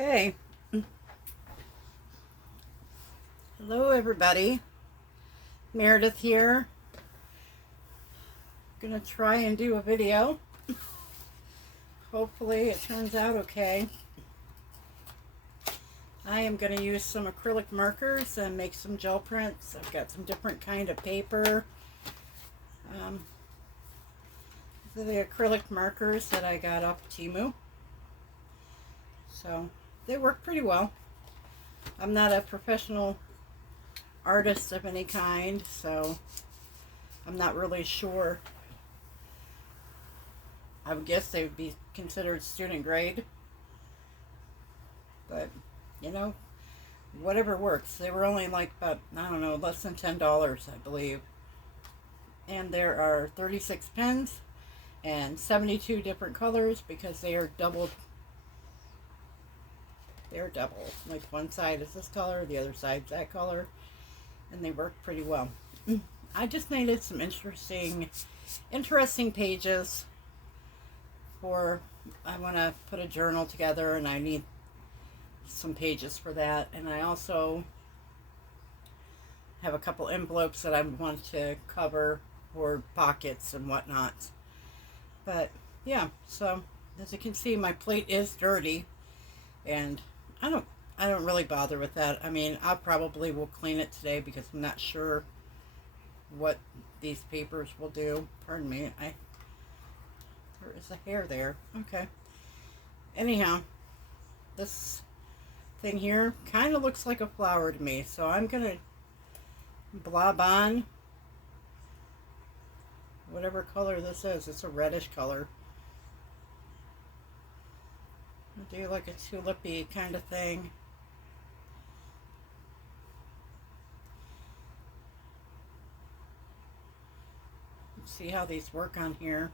Okay. Hello, everybody. Meredith here. Gonna try and do a video. Hopefully it turns out okay. I am gonna use some acrylic markers and make some gel prints. I've got some different kind of paper. These are the acrylic markers that I got off Temu. So they work pretty well. I'm not a professional artist of any kind, so I'm not really sure. I would guess they would be considered student grade, but you know, whatever works. They were only like about, I don't know, less than $10, I believe. And there are 36 pens and 72 different colors because they are doubled. They're double. Like one side is this color, the other side's that color, and they work pretty well. I just needed some interesting pages for, I want to put a journal together and I need some pages for that. And I also have a couple envelopes that I want to cover for pockets and whatnot. But yeah, so as you can see, my plate is dirty, and I don't really bother with that. I mean, I probably will clean it today because I'm not sure what these papers will do. Pardon me. There is a hair there. Okay. Anyhow, this thing here kind of looks like a flower to me, so I'm gonna blob on whatever color this is. It's a reddish color. I'll do like a tulipy kind of thing. Let's see how these work on here.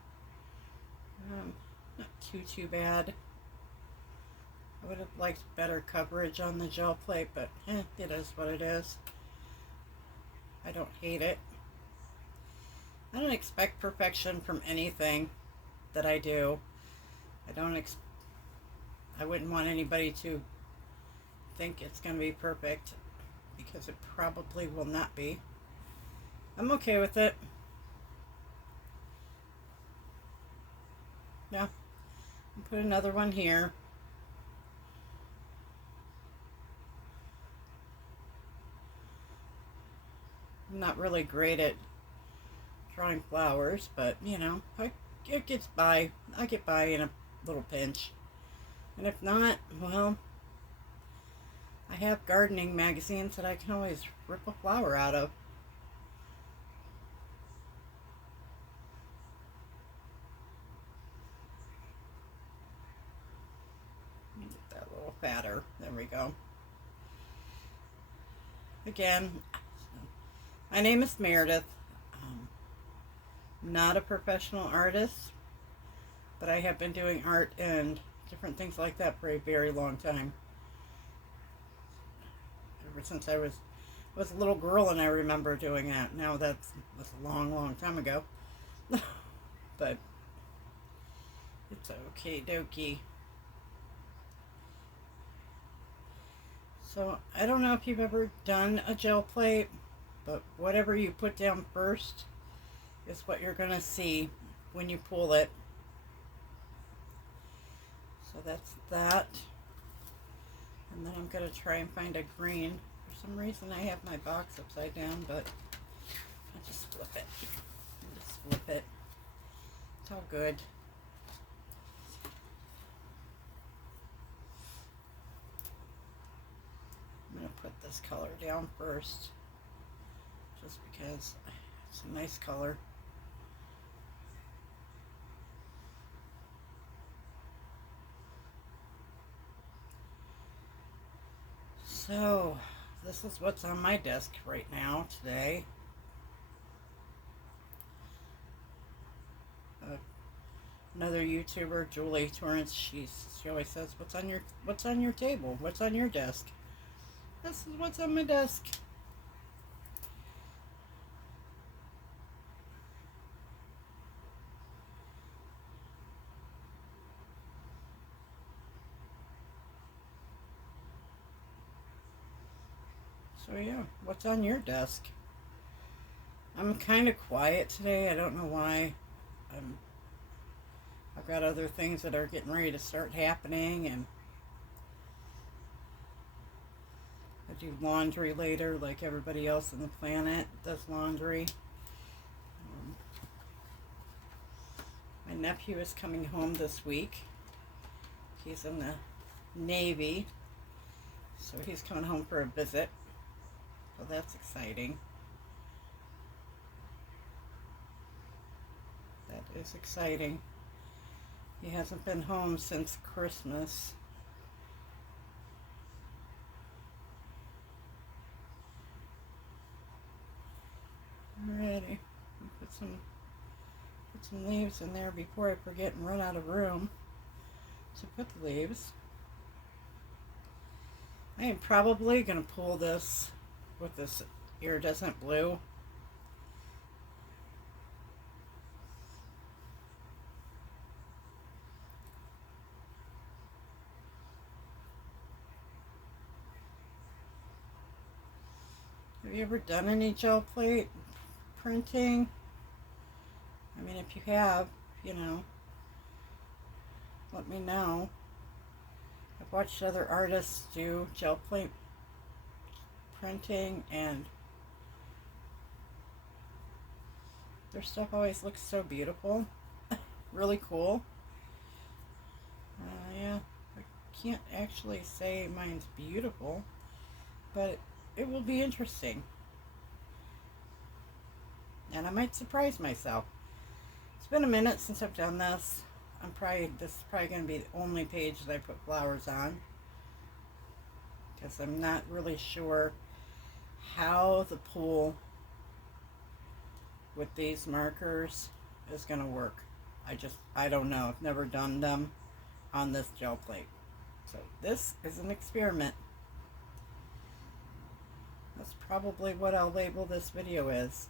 Not too bad. I would have liked better coverage on the gel plate, but it is what it is. I don't hate it. I don't expect perfection from anything that I do. I wouldn't want anybody to think it's going to be perfect because it probably will not be. I'm okay with it. Yeah. I'll put another one here. I'm not really great at drawing flowers, but you know, it gets by. I get by in a little pinch. And if not, well, I have gardening magazines that I can always rip a flower out of. Get that a little fatter. There we go. Again, my name is Meredith. I'm not a professional artist, but I have been doing art and different things like that for a very long time. Ever since I was a little girl, and I remember doing that. Now was a long time ago. But it's okay dokie. So I don't know if you've ever done a gel plate, but whatever you put down first is what you're going to see when you pull it. So that's that. And then I'm going to try and find a green. For some reason I have my box upside down, but I'll just flip it. It's all good. I'm going to put this color down first, just because it's a nice color. So, this is what's on my desk right now today. Another YouTuber, Julie Torrance, she always says, "What's on your table? What's on your desk?" This is what's on my desk. So yeah, what's on your desk? I'm kind of quiet today. I don't know why. I'm, I've got other things that are getting ready to start happening, and I do laundry later like everybody else on the planet does laundry. Um, my nephew is coming home this week. He's in the Navy, so he's coming home for a visit. So that's exciting. That is exciting. He hasn't been home since Christmas. Alrighty. Put some leaves in there before I forget and run out of room to put the leaves. I am probably going to pull this with this iridescent blue. Have you ever done any gel plate printing? I mean, if you have, let me know. I've watched other artists do gel plate printing, and their stuff always looks so beautiful. Really cool. Yeah, I can't actually say mine's beautiful, but it will be interesting. And I might surprise myself. It's been a minute since I've done this. This is probably going to be the only page that I put flowers on, because I'm not really sure how the pull with these markers is going to work. I don't know. I've never done them on this gel plate. So this is an experiment. That's probably what I'll label this video as.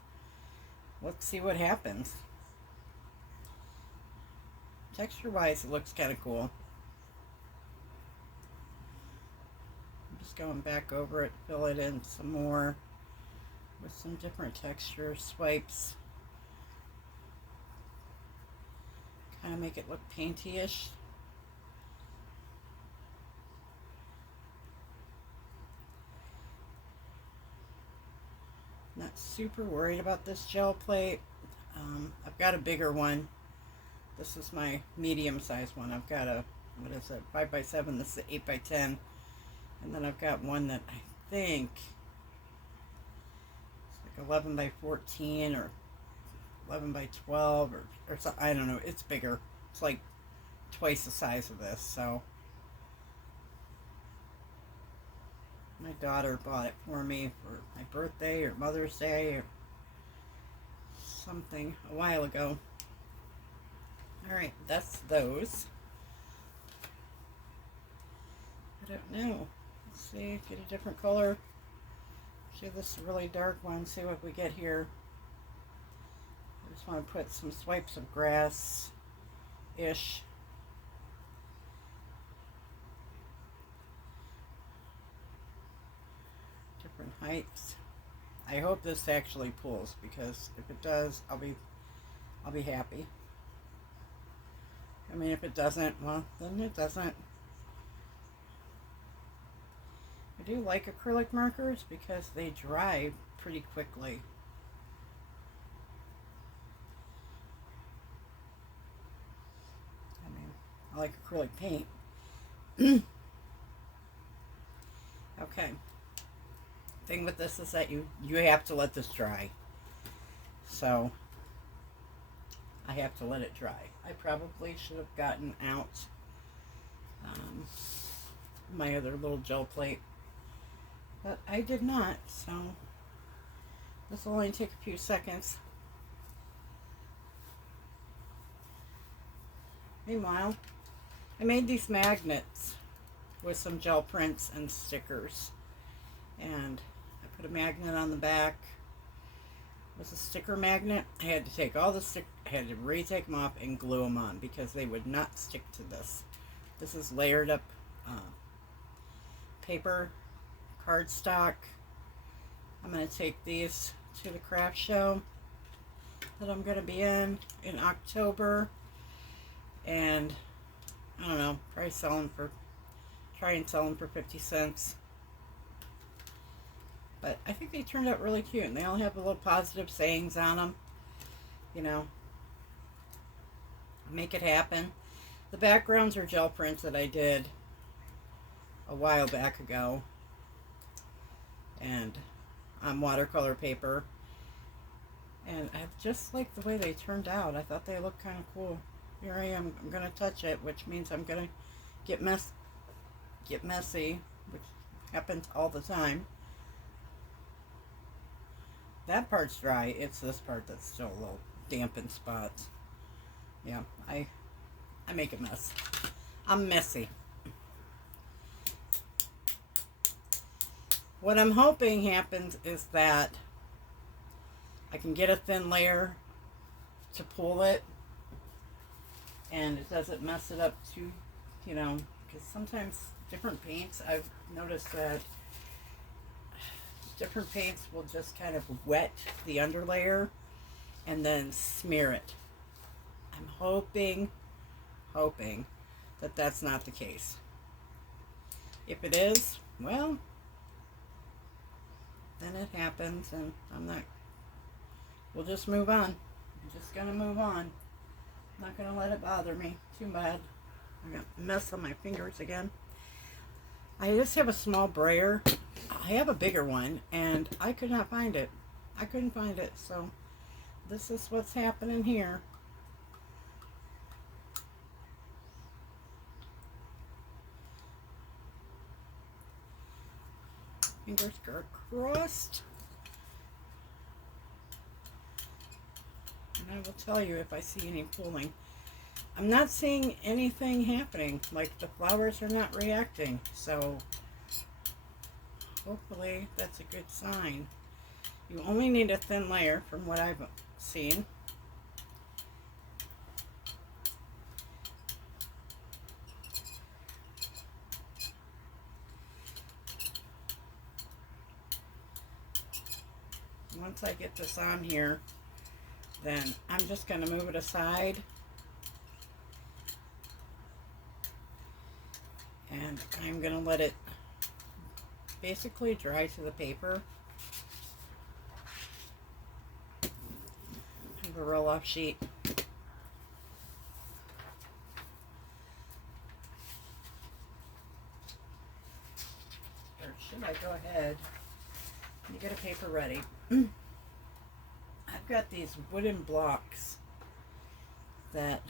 Let's see what happens. Texture-wise, it looks kind of cool. I'm just going back over it, fill it in some more with some different texture swipes. Kind of make it look painty-ish. Not super worried about this gel plate. I've got a bigger one. This is my medium-sized one. I've got a, 5x7. This is 8x10. And then I've got one that I think it's like 11x14 or 11x12 or something. I don't know. It's bigger. It's like twice the size of this. So my daughter bought it for me for my birthday or Mother's Day or something a while ago. Alright, that's those. I don't know. Let's see, get a different color. Do this really dark one, see what we get here. I just want to put some swipes of grass-ish. Different heights. I hope this actually pulls, because if it does, I'll be happy. I mean, if it doesn't, well, then it doesn't. I do like acrylic markers because they dry pretty quickly. I mean, I like acrylic paint. Okay. Thing with this is that you have to let this dry. So I have to let it dry. I probably should have gotten out my other little gel plate, but I did not, so this will only take a few seconds. Meanwhile, I made these magnets with some gel prints and stickers, and I put a magnet on the back. It was a sticker magnet. I had to take all the I had to retake them off and glue them on because they would not stick to this. This is layered up paper, cardstock, I'm going to take these to the craft show that I'm going to be in October, and I don't know, probably try and sell them for 50 cents. But I think they turned out really cute, and they all have little positive sayings on them. You know, make it happen. The backgrounds are gel prints that I did a while back ago, and on watercolor paper. And I just like the way they turned out. I thought they looked kind of cool. Here I am. I'm going to touch it, which means I'm going to get messy, which happens all the time. That part's dry. It's this part that's still a little damp in spots. Yeah, I make a mess. I'm messy. What I'm hoping happens is that I can get a thin layer to pull it, and it doesn't mess it up too, you know, because sometimes different paints, I've noticed that different paints will just kind of wet the underlayer and then smear it. I'm hoping that that's not the case. If it is, well, then it happens, and we'll just move on. I'm just gonna move on. I'm not gonna let it bother me too bad. I got a mess on my fingers again. I just have a small brayer. I have a bigger one, and I could not find it. I couldn't find it, so this is what's happening here. Fingers are crossed. And I will tell you if I see any pulling. I'm not seeing anything happening. Like the flowers are not reacting. So hopefully that's a good sign. You only need a thin layer from what I've seen. Once I get this on here, then I'm just going to move it aside. And I'm going to let it basically dry to the paper. I have a roll-off sheet. Or should I go ahead and get a paper ready? I've got these wooden blocks that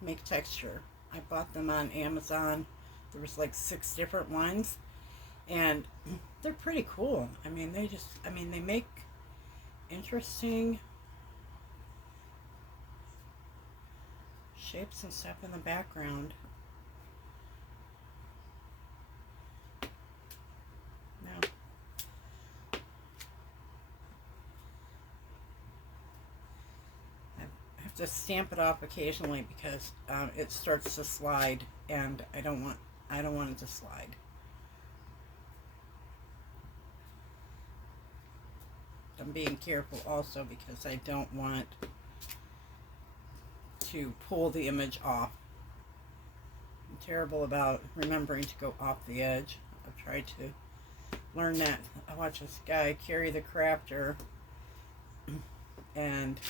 make texture. I bought them on Amazon. There was like 6 different ones, and they're pretty cool. I mean, they make interesting shapes and stuff in the background. Now, I have to stamp it off occasionally because it starts to slide, and I don't want it to slide. I'm being careful also because I don't want to pull the image off. I'm terrible about remembering to go off the edge. I've tried to learn that. I watch this guy carry the crafter, and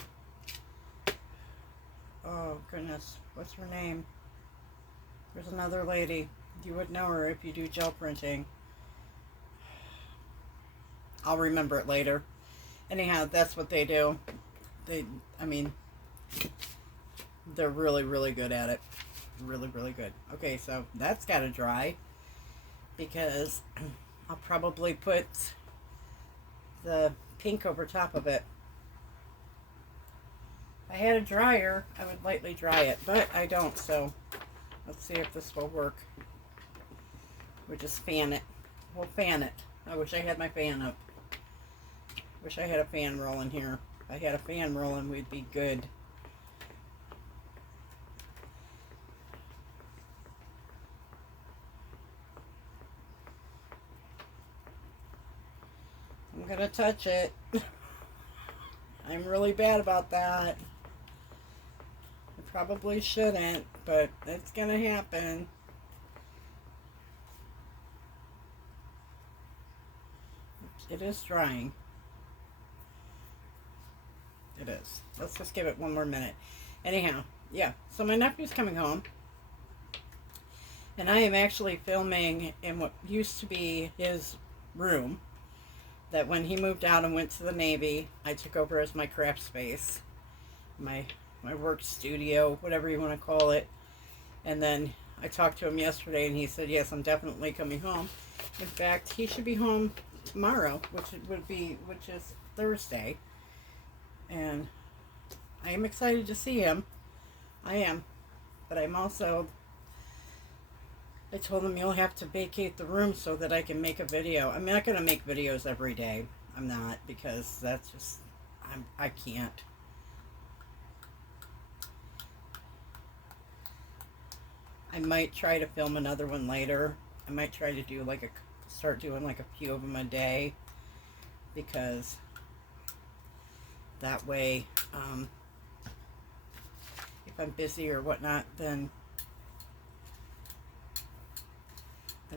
oh goodness, what's her name? There's another lady. You would know her if you do gel printing. I'll remember it later. Anyhow, that's what they do. They're really, really good at it. Really, really good. Okay, so that's got to dry because I'll probably put the pink over top of it. If I had a dryer, I would lightly dry it, but I don't, so let's see if this will work. We'll just fan it. We'll fan it. I wish I had my fan up. Wish I had a fan rolling here. If I had a fan rolling, we'd be good. I'm gonna touch it. I'm really bad about that. I probably shouldn't, but it's gonna happen. It is drying. It is. Let's just give it one more minute. Anyhow, yeah. So my nephew's coming home. And I am actually filming in what used to be his room. That when he moved out and went to the Navy, I took over as my craft space. My work studio, whatever you want to call it. And then I talked to him yesterday and he said, yes, I'm definitely coming home. In fact, he should be home tomorrow, which is Thursday. And I am excited to see him. I am. But I'm also, I told him you'll have to vacate the room so that I can make a video. I'm not going to make videos every day. I'm not, because that's just, I can't. I might try to film another one later. I might try to do start doing like a few of them a day, because that way, if I'm busy or whatnot, then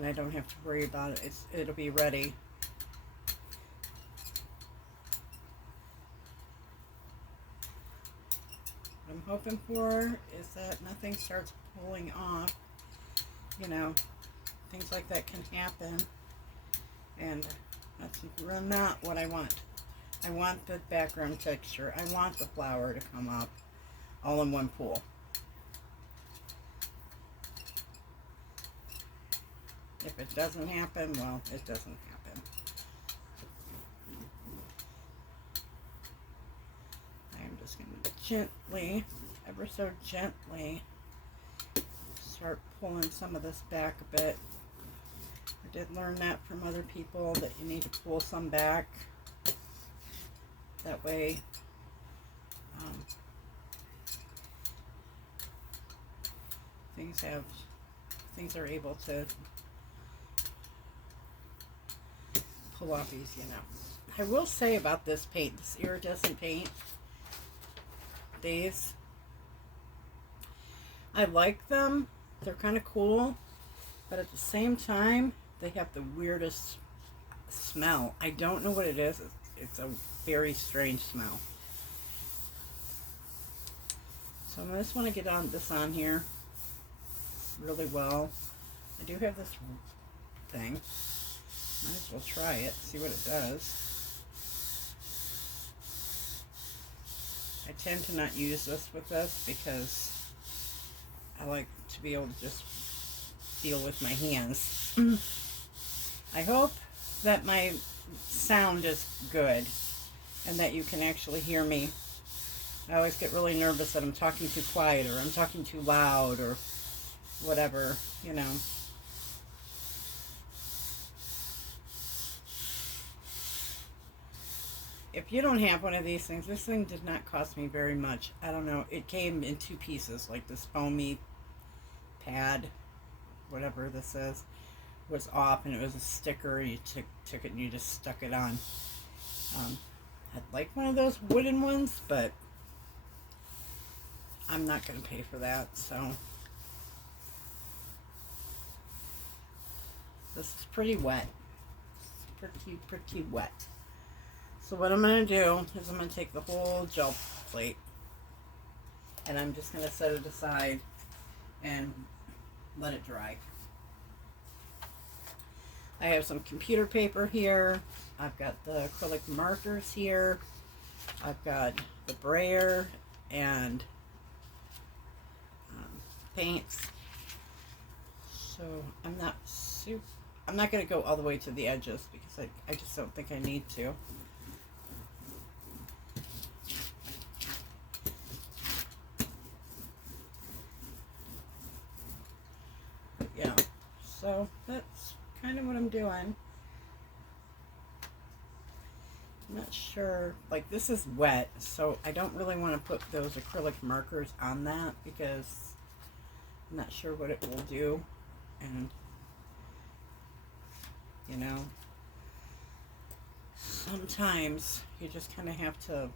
I don't have to worry about it. It'll be ready. What I'm hoping for is that nothing starts pulling off. You know, things like that can happen, and that's not what I want. I want the background texture. I want the flower to come up all in one pool. If it doesn't happen, well, it doesn't happen. I am just going to gently, ever so gently, start pulling some of this back a bit. I did learn that from other people, that you need to pull some back. That way, things are able to pull off easy enough. I will say about this paint, this iridescent paint, these, I like them. They're kind of cool, but at the same time, they have the weirdest smell. I don't know what it is. It's a very strange smell. So I just want to get this on here really well. I do have this thing. Might as well try it, see what it does. I tend to not use this with this because I like to be able to just deal with my hands. I hope that my sound is good and that you can actually hear me. I always get really nervous that I'm talking too quiet or I'm talking too loud or whatever, you know. If you don't have one of these things, this thing did not cost me very much. I don't know. It came in 2 pieces, like this foamy pad, whatever this is, was off, and it was a sticker. You took it and you just stuck it on. I'd like one of those wooden ones, but I'm not going to pay for that, so. This is pretty wet. It's pretty wet. So what I'm going to do is I'm going to take the whole gel plate and I'm just going to set it aside and let it dry. I have some computer paper here. I've got the acrylic markers here. I've got the brayer and paints. So I'm not going to go all the way to the edges because I just don't think I need to. Yeah, so that's kind of what I'm doing. I'm not sure, like this is wet, so I don't really want to put those acrylic markers on that because I'm not sure what it will do, and you know, sometimes you just kind of have to